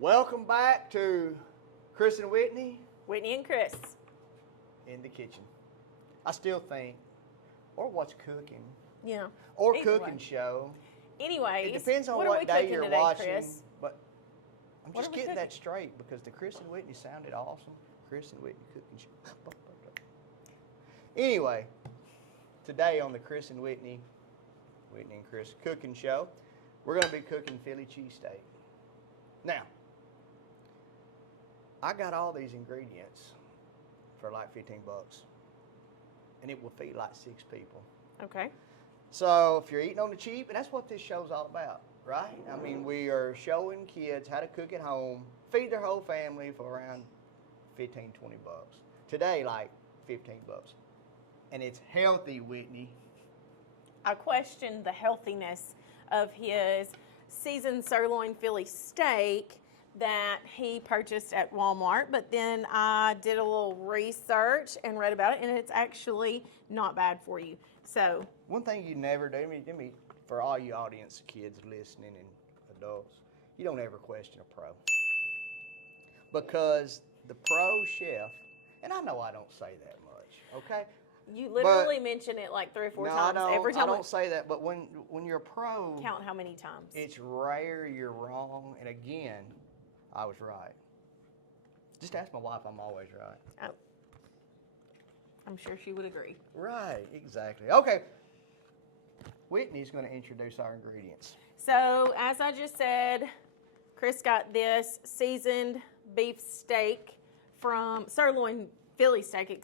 Welcome back to Chris and Whitney Whitney and Chris. in the kitchen. I still think, or what's cooking, Yeah. or Either cooking way. show. Anyways, It depends on what are we what day cooking you're today, watching. Chris? But I'm What just are we getting that cooking? straight because the Chris and Whitney sounded awesome. Chris and Whitney cooking show. Anyway, today on the Chris and Whitney and Chris cooking show, we're going to be cooking Philly cheesesteak. Now, I got all these ingredients for like 15 bucks, and it will feed like 6 people. Okay. So if you're eating on the cheap, and that's what this show's all about, right? I mean, we are showing kids how to cook at home, feed their whole family for around 15, 20 bucks. Today, like 15 bucks. And it's healthy, Whitney. I questioned the healthiness of his seasoned sirloin Philly steak that he purchased at Walmart, but then I did a little research and read about it, and it's actually not bad for you. So, One thing you never do, I mean, for all you audience, kids listening and adults, you don't ever question a pro. Because the pro chef, and I know I don't say that much, okay? you literally mention it like 3 or 4 times every time. I don't say that, but when you're a pro, Count how many times. it's rare you're wrong. And again, I was right. Just ask my wife, I'm always right. Oh. I'm sure she would agree. Right, exactly. Okay. Whitney's going to introduce our ingredients. So, as I just said, Chris got this seasoned beef steak from sirloin Philly steak,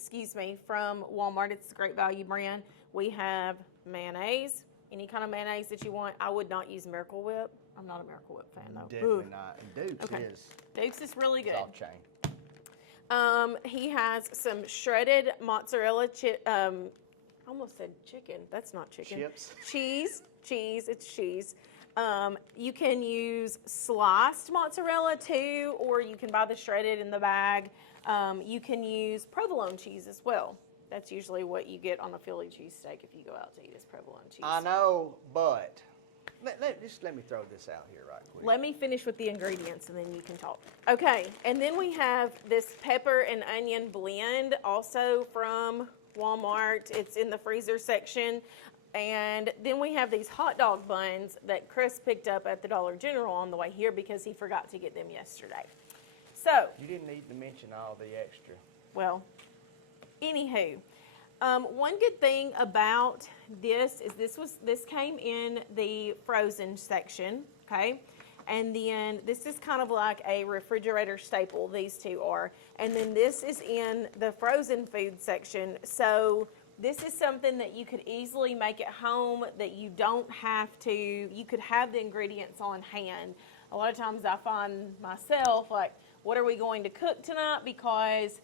from Walmart. It's a Great Value brand. We have mayonnaise, any kind of mayonnaise that you want. I would not use Miracle Whip. I'm not a Miracle Whip fan though. Definitely Ugh. not. And Duke's Okay. is Duke's is really good. off chain. He has some shredded mozzarella I almost said chicken. That's not chicken. Chips. Cheese. It's cheese. You can use sliced mozzarella too, or you can buy the shredded in the bag. You can use provolone cheese as well. That's usually what you get on a Philly cheesesteak if you go out to eat is provolone cheese. I know, but let me throw this out here right quick. Let me finish with the ingredients and then you can talk. Okay, and then we have this pepper and onion blend also from Walmart. It's in the freezer section. And then we have these hot dog buns that Chris picked up at the Dollar General on the way here because he forgot to get them yesterday. So, You didn't need to mention all the extra. well, anywho, one good thing about this is this came in the frozen section, okay? And then this is kind of like a refrigerator staple, these two are. And then this is in the frozen food section. So this is something that you could easily make at home that you don't have to, you could have the ingredients on hand. A lot of times I find myself like, what are we going to cook tonight? Because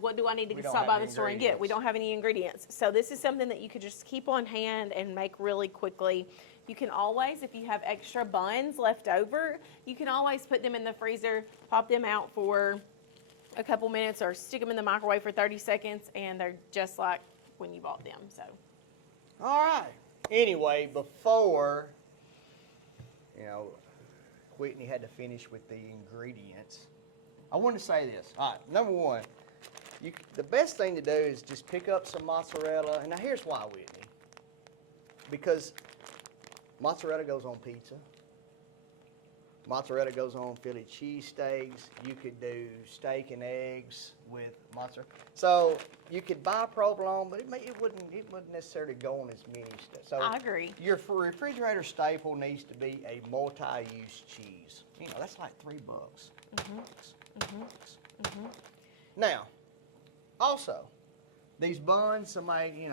what do I need to stop by the store and get? We don't have any ingredients. So this is something that you could just keep on hand and make really quickly. You can always, if you have extra buns left over, you can always put them in the freezer, pop them out for a couple minutes or stick them in the microwave for 30 seconds and they're just like when you bought them. So, All right. Anyway, before, Whitney had to finish with the ingredients, I want to say this. All right, number one, the best thing to do is just pick up some mozzarella. And now here's why, Whitney. Because mozzarella goes on pizza. Mozzarella goes on Philly cheesesteaks. You could do steak and eggs with mozzarella. So you could buy provolone, but it wouldn't necessarily go on as many stuff. So I agree. Your refrigerator staple needs to be a multi-use cheese. That's like $3. Now, also, these buns, somebody,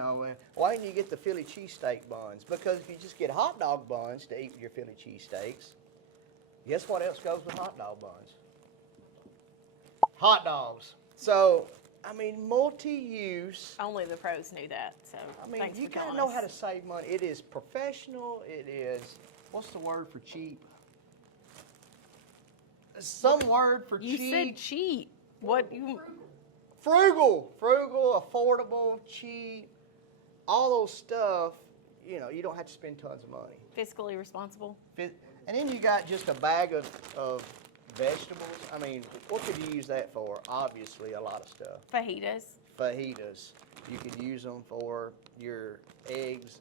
why didn't you get the Philly cheesesteak buns? Because if you just get hot dog buns to eat with your Philly cheesesteaks, guess what else goes with hot dog buns? Hot dogs. So, multi-use. Only the pros knew that. So, thanks you for gotta telling know us. how to save money. It is professional. It is, what's the word for cheap? Some word for cheap. You said cheap. What you? Frugal, affordable, cheap, all those stuff. You don't have to spend tons of money. Fiscally responsible. And then you got just a bag of vegetables. I mean, what could you use that for? Obviously, a lot of stuff. Fajitas. Fajitas. You could use them for your eggs,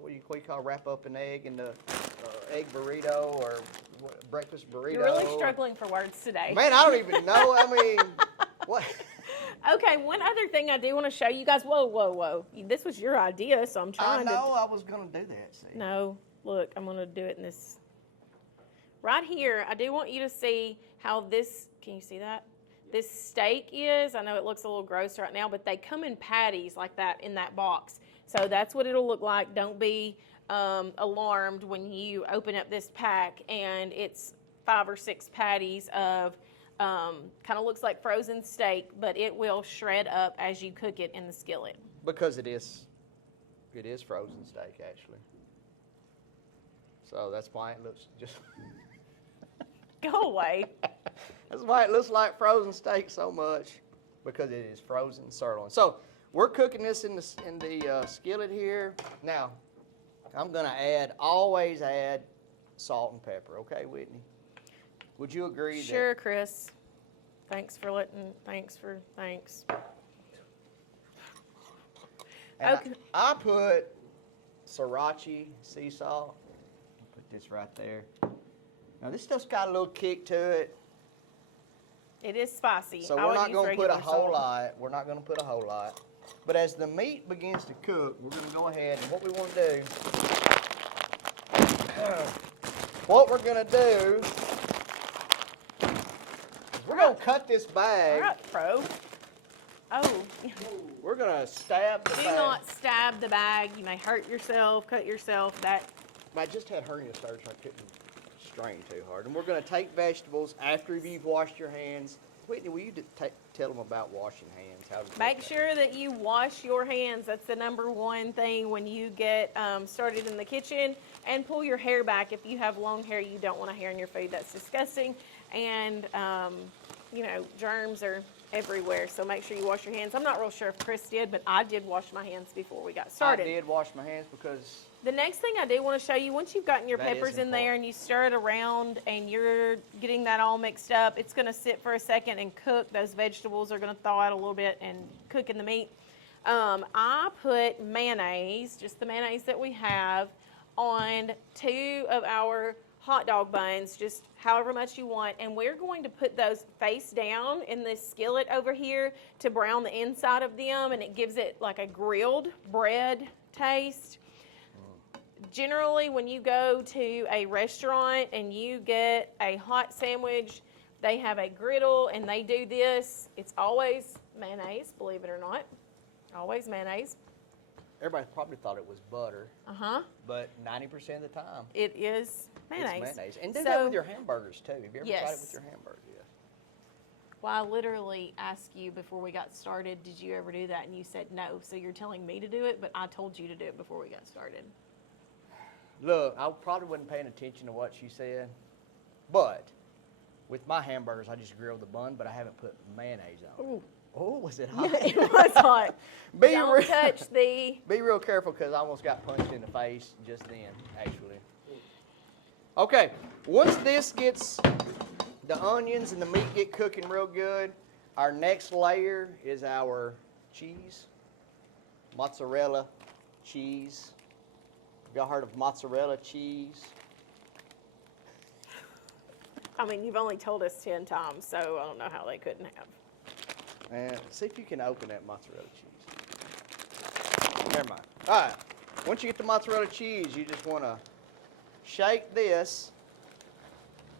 what do you call wrap up an egg in the egg burrito or breakfast burrito. You're really struggling for words today. Man, I don't even know. I mean, what? Okay, one other thing I do want to show you guys. Whoa, whoa, whoa. This was your idea, so I'm trying to. I know I was going to do that. See? No, look, I'm going to do it in this. Right here, I do want you to see how this, can you see that? This steak is, I know it looks a little gross right now, but they come in patties like that in that box. So that's what it'll look like. Don't be alarmed when you open up this pack and it's 5 or 6 patties of kind of looks like frozen steak, but it will shred up as you cook it in the skillet. Because it is frozen steak actually. So that's why it looks just. Go away. That's why it looks like frozen steak so much, because it is frozen sirloin. So we're cooking this in the skillet here. Now, I'm gonna always add salt and pepper. Okay, Whitney? Would you agree? Sure, Chris. Thanks. And Okay. I put sriracha sea salt. I'll put this right there. Now this stuff's got a little kick to it. It is spicy. So we're not going to put a whole lot. We're not going to put a whole lot. But as the meat begins to cook, we're going to go ahead and what we want to do, is we're going to cut this bag. All right, pro. Oh. We're going to stab the bag. Do not stab the bag. You may hurt yourself, cut yourself. I just had hernia surgery. I couldn't strain too hard. And we're going to take vegetables after you've washed your hands. Whitney, will you tell them about washing hands? Make sure that you wash your hands. That's the number one thing when you get started in the kitchen. And pull your hair back. If you have long hair, you don't want a hair in your food. That's disgusting. And, germs are everywhere. So make sure you wash your hands. I'm not real sure if Chris did, but I did wash my hands before we got started. I did wash my hands because... The next thing I do want to show you, once you've gotten your peppers in there and you stir it around and you're getting that all mixed up, it's going to sit for a second and cook. Those vegetables are going to thaw out a little bit and cook in the meat. I put mayonnaise, just the mayonnaise that we have, on 2 of our hot dog buns, just however much you want. And we're going to put those face down in this skillet over here to brown the inside of them, and it gives it like a grilled bread taste. Generally, when you go to a restaurant and you get a hot sandwich, they have a griddle and they do this. It's always mayonnaise, believe it or not. Always mayonnaise. Everybody probably thought it was butter. Uh-huh. But 90% of the time, it is mayonnaise. It's mayonnaise. And do that with your hamburgers, too. Have you ever tried it with your hamburger? Yeah. Well, I literally asked you before we got started, did you ever do that? And you said no. So you're telling me to do it, but I told you to do it before we got started. Look, I probably wasn't paying attention to what she said, but with my hamburgers, I just grilled the bun, but I haven't put mayonnaise on. Ooh. Oh, was it hot? Yeah, it was hot. Don't touch the... Be real careful because I almost got punched in the face just then, actually. Okay, once this gets, the onions and the meat get cooking real good, our next layer is our cheese, mozzarella cheese. Y'all heard of mozzarella cheese? I mean, you've only told us 10 times, so I don't know how they couldn't have. And see if you can open that mozzarella cheese. Never mind. All right. Once you get the mozzarella cheese, you just want to shake this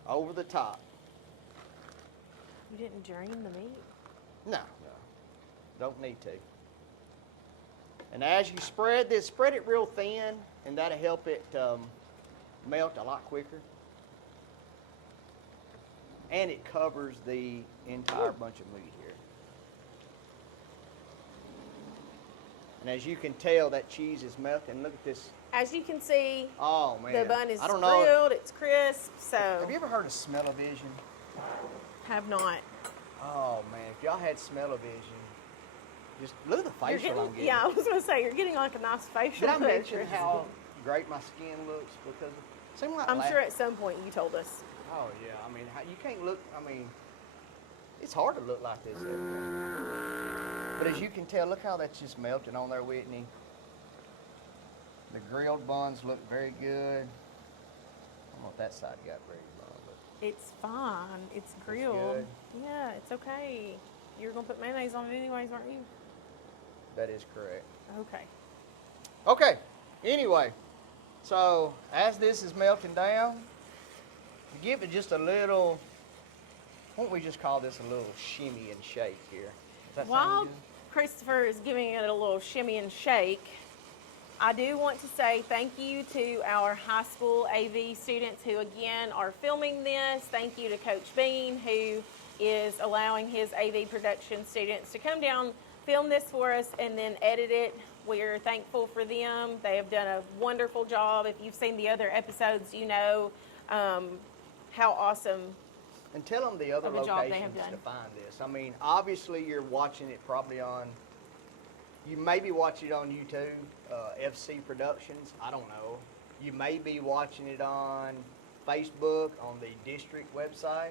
over the top. You didn't drain the meat? No. Don't need to. And as you spread this, spread it real thin, and that'll help it melt a lot quicker. And it covers the entire bunch of meat here. And as you can tell, that cheese is melting. Look at this. As you can see, oh, man. the bun is grilled, it's crisp, so. Have you ever heard of smell-o-vision? Have not. Oh, man, if y'all had smell-o-vision, just look at the facial I'm getting. Yeah, I was going to say, you're getting like a nice facial. Did I mention how great my skin looks? Because it seemed like I'm sure at some point you told us. Oh yeah, I mean, you can't look. I mean, it's hard to look like this every day. But as you can tell, look how that's just melting on there, Whitney. The grilled buns look very good. I don't know if that side got very well, but It's fine. It's grilled. good. Yeah, it's okay. You were gonna put mayonnaise on it anyways, weren't you? that is correct. Okay. Okay. Anyway, so as this is melting down, give it just a little. Why don't we just call this a little shimmy and shake here? Does that While sound good? Christopher is giving it a little shimmy and shake, I do want to say thank you to our high school AV students who again are filming this. Thank you to Coach Bean who is allowing his AV production students to come down, film this for us, and then edit it. We're thankful for them. They have done a wonderful job. If you've seen the other episodes, you know how awesome. And tell them the other of a job they have locations to done. find this. I mean, obviously you're watching it probably on, you may be watching it on YouTube, FC Productions, I don't know. You may be watching it on Facebook, on the district website.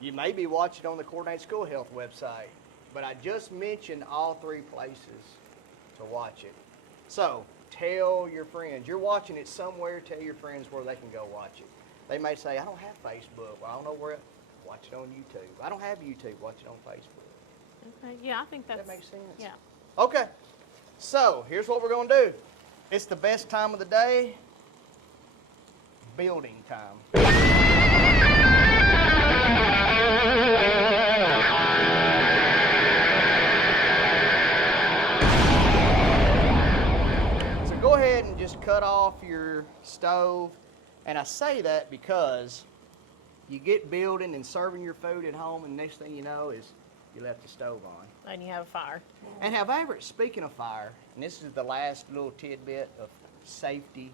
You may be watching it on the Coordinated School Health website. But I just mentioned all three places to watch it. So tell your friends. You're watching it somewhere, tell your friends where they can go watch it. They may say, I don't have Facebook. Well, I don't know where. Watch it on YouTube. I don't have YouTube. Watch it on Facebook. Okay. Yeah, I think That that's makes sense. Yeah. Okay. So here's what we're going to do. It's the best time of the day. Building time. So go ahead and just cut off your stove. And I say that because you get building and serving your food at home, and next thing you know is you left the stove on. And you have a fire. And have I ever, speaking of fire, and this is the last little tidbit of safety,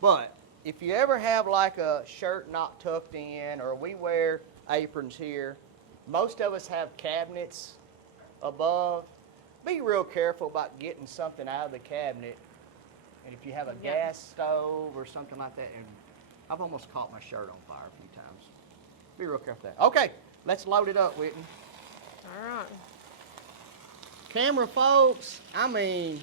but if you ever have like a shirt not tucked in, or we wear aprons here, most of us have cabinets above. Be real careful about getting something out of the cabinet. And if you have a Yeah. gas stove or something like that, and I've almost caught my shirt on fire a few times. Be real careful with that. Okay, let's load it up, Whitney. All right. Camera folks, I mean,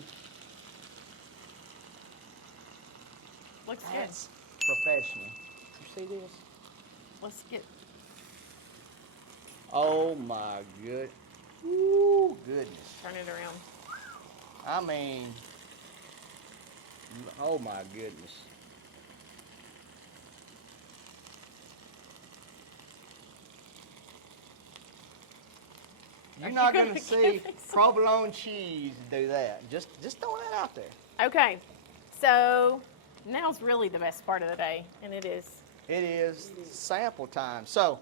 Looks good. that's professional. You see this? Let's get. Oh my good. Ooh, goodness. Turn it around. I mean, oh my goodness. You're Are not you going gonna to see give me some? provolone cheese do that. Just throw that out there. Okay. So now's really the best part of the day, and it is. It is sample time. So,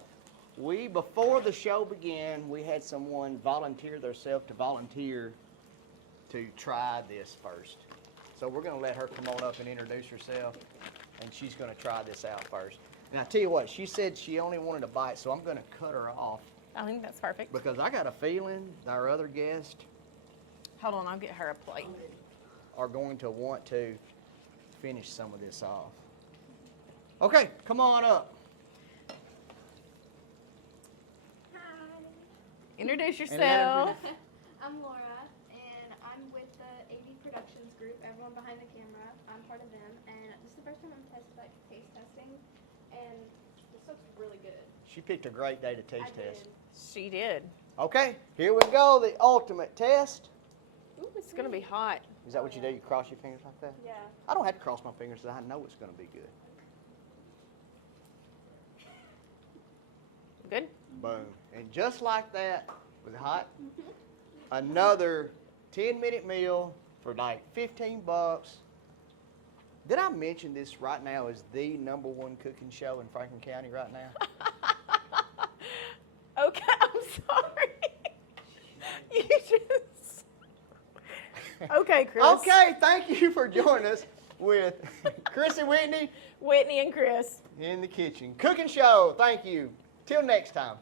before the show began, we had someone volunteer themselves to volunteer to try this first. So we're going to let her come on up and introduce herself, and she's going to try this out first. And I tell you what, she said she only wanted a bite, so I'm going to cut her off I think that's perfect. because I got a feeling our other guests Hold on, I'll get her a plate. are going to want to finish some of this off. Okay, come on up. Introduce And yourself. I'm Laura, and I'm with the AV Productions group, everyone behind the camera. I'm part of them, and this is the first time I'm taste testing, and this looks really good. She picked a great day to taste I test. did. She did. Okay, here we go, the ultimate test. Ooh, it's gonna be hot. Is that what you do? You cross your fingers like that? Yeah. I don't have to cross my fingers because I know it's going to be good. Good. Boom. And just like that, was it hot? Another 10-minute meal for like $15. Did I mention this right now is the #1 cooking show in Franklin County right now? Okay, I'm sorry. You just. Okay, Chris. Okay, thank you for joining us with Chris and Whitney Whitney and Chris. in the kitchen. Cooking show, thank you. Till next time.